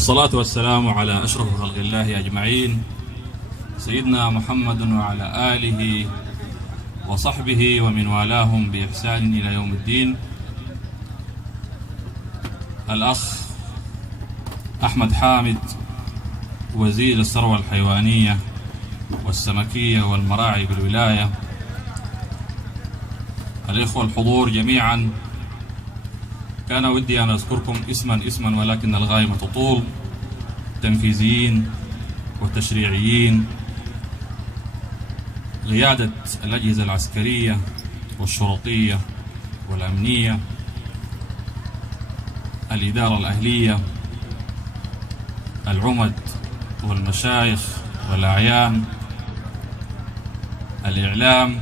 والصلاة والسلام على أشرف خلق الله أجمعين، سيدنا محمد وعلى آله وصحبه ومن والاهم بإحسان إلى يوم الدين. الأخ أحمد حامد وزير الثروة الحيوانية والسمكية والمراعي بالولاية، الإخوة الحضور جميعا، كان ودي أن أذكركم اسما ولكن الغاية تطول. تنفيذيين والتشريعيين، قيادة الأجهزة العسكرية والشرطية والأمنية، الإدارة الأهلية، العمد والمشايخ والأعيان، الإعلام،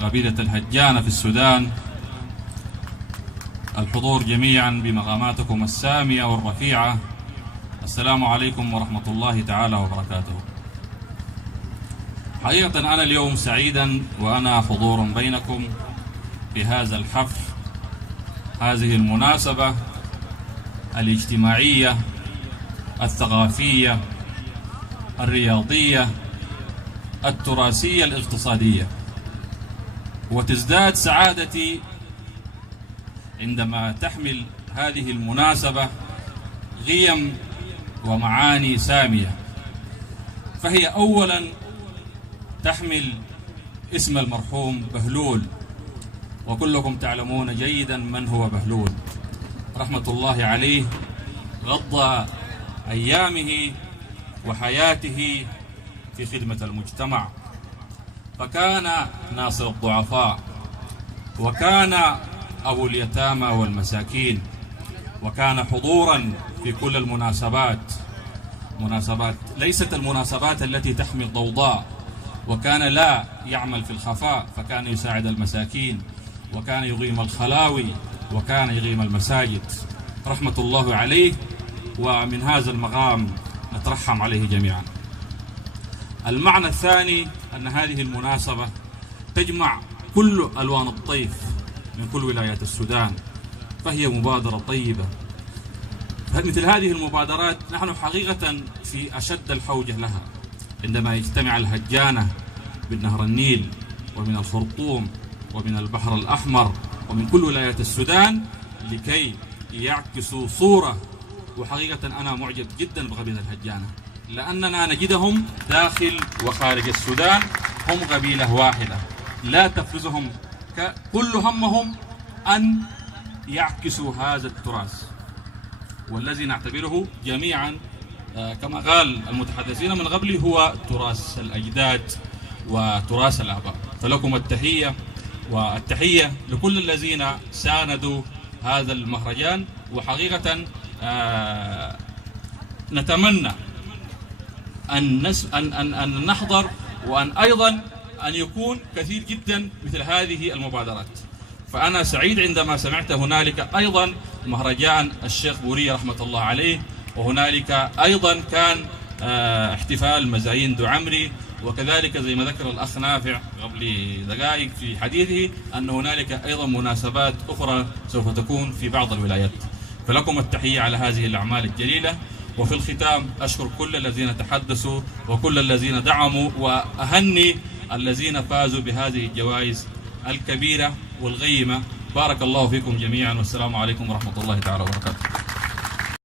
قبيلة الهجانة في السودان، الحضور جميعا بمقاماتكم السامية والرفيعة، السلام عليكم ورحمة الله تعالى وبركاته. حقيقة أنا اليوم سعيدا وأنا حضور بينكم بهذا الحفل، هذه المناسبة الاجتماعية الثقافية الرياضية التراثية الاقتصادية، وتزداد سعادتي عندما تحمل هذه المناسبة قيم ومعاني سامية. فهي أولا تحمل اسم المرحوم بهلول، وكلكم تعلمون جيدا من هو بهلول رحمة الله عليه. غض أيامه وحياته في خدمة المجتمع، فكان ناصر الضعفاء، وكان أبو اليتامى والمساكين، وكان حضورا في كل المناسبات، ليست المناسبات التي تحمل ضوضاء، وكان لا يعمل في الخفاء، فكان يساعد المساكين، وكان يقيم الخلاوي، وكان يقيم المساجد رحمة الله عليه. ومن هذا المقام نترحم عليه جميعا. المعنى الثاني أن هذه المناسبة تجمع كل ألوان الطيف من كل ولايات السودان، فهي مبادرة طيبة. مثل هذه المبادرات نحن حقيقة في أشد الحوجة لها، عندما يجتمع الهجانة من نهر النيل ومن الخرطوم ومن البحر الأحمر ومن كل ولايات السودان لكي يعكسوا صورة. وحقيقة أنا معجب جدا بقبيلة الهجانة، لأننا نجدهم داخل وخارج السودان هم قبيلة واحدة، لا تفرزهم، كل همهم أن يعكسوا هذا التراث، والذي نعتبره جميعا كما قال المتحدثين من قبلي هو تراث الأجداد وتراث الآباء. فلكم التحية، والتحية لكل الذين ساندوا هذا المهرجان. وحقيقة نتمنى أن نحضر، وأن أيضا أن يكون كثير جدا مثل هذه المبادرات. فأنا سعيد عندما سمعت هنالك أيضا مهرجان الشيخ بورية رحمة الله عليه، وهنالك أيضا كان احتفال مزايين دعمري، وكذلك زي ما ذكر الأخ نافع قبل دقائق في حديثه أن هنالك أيضا مناسبات أخرى سوف تكون في بعض الولايات. فلكم التحية على هذه الأعمال الجليلة. وفي الختام أشكر كل الذين تحدثوا وكل الذين دعموا، وأهني الذين فازوا بهذه الجوائز الكبيرة والغيمة. بارك الله فيكم جميعا، والسلام عليكم ورحمة الله تعالى وبركاته.